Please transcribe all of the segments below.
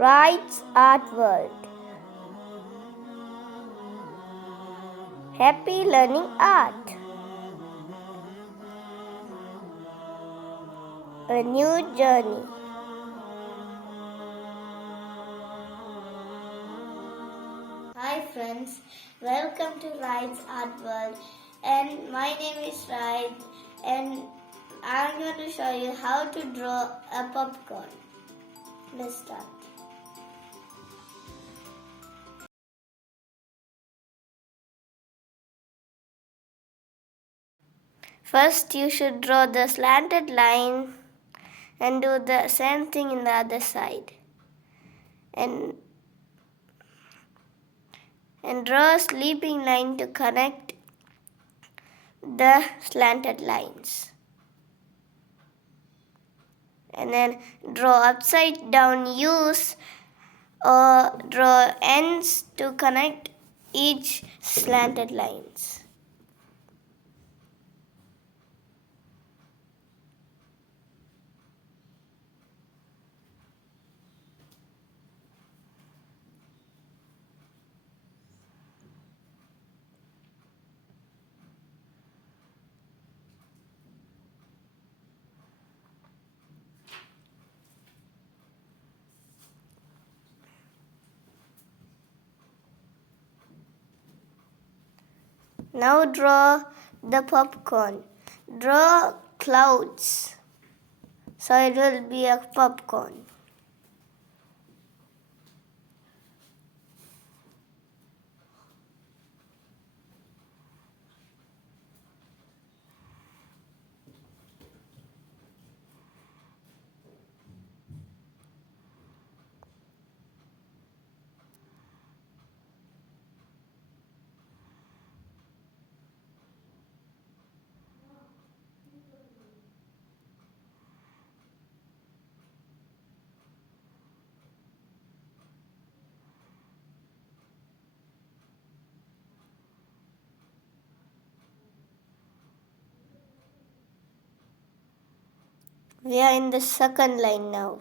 Rights Art World. Happy learning art. A new journey. Hi friends, welcome to Rights Art World, and my name is Rai, and I'm going to show you how to draw a popcorn. Let's start. First, you should draw the slanted line and do the same thing in the other side. And draw a sleeping line to connect the slanted lines. And then draw upside down U's or draw ends to connect each slanted lines. Now draw the popcorn. Draw clouds so it will be a popcorn. We are in the second line now.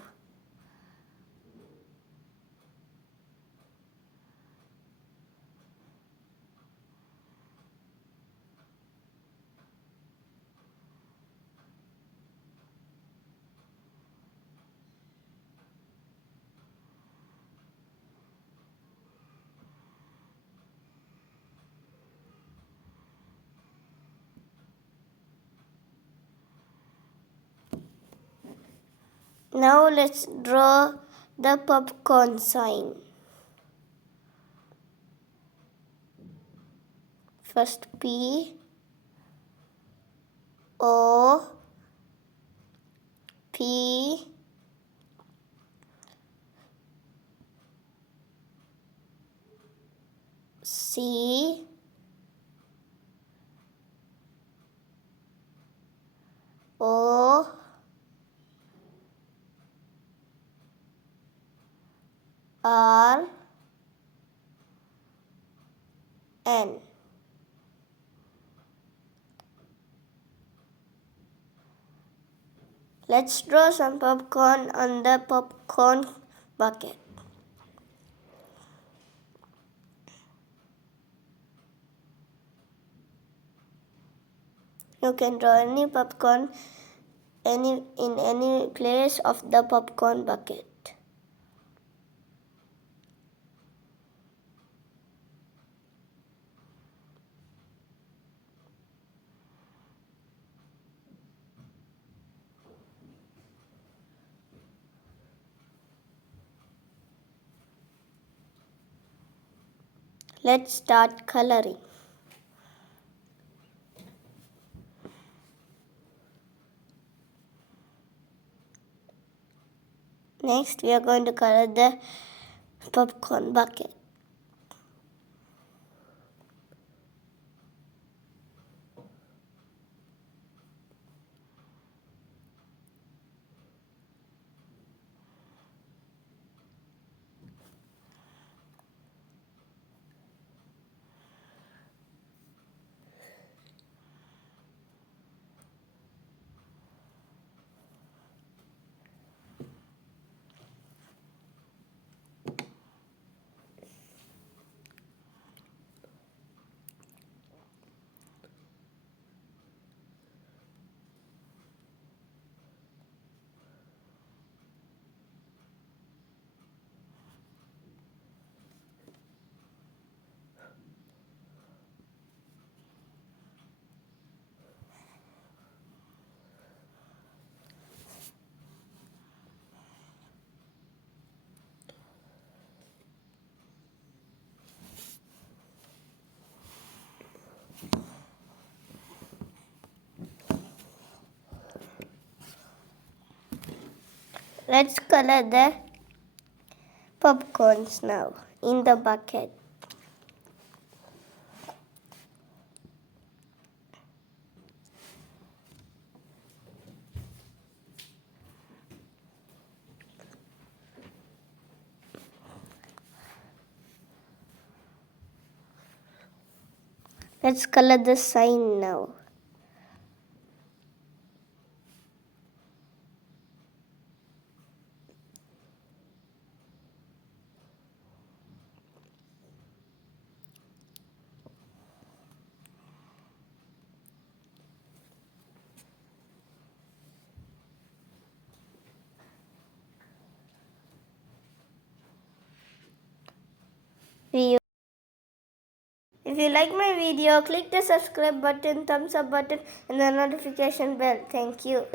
Now let's draw the popcorn sign. First P O P C O R N. Let's draw some popcorn on the popcorn bucket. You can draw any popcorn in any place of the popcorn bucket. Let's start coloring. Next, we are going to color the popcorn bucket. Let's color the popcorns now in the bucket. Let's color the sign now. If you like my video, click the subscribe button, thumbs up button and the notification bell. Thank you.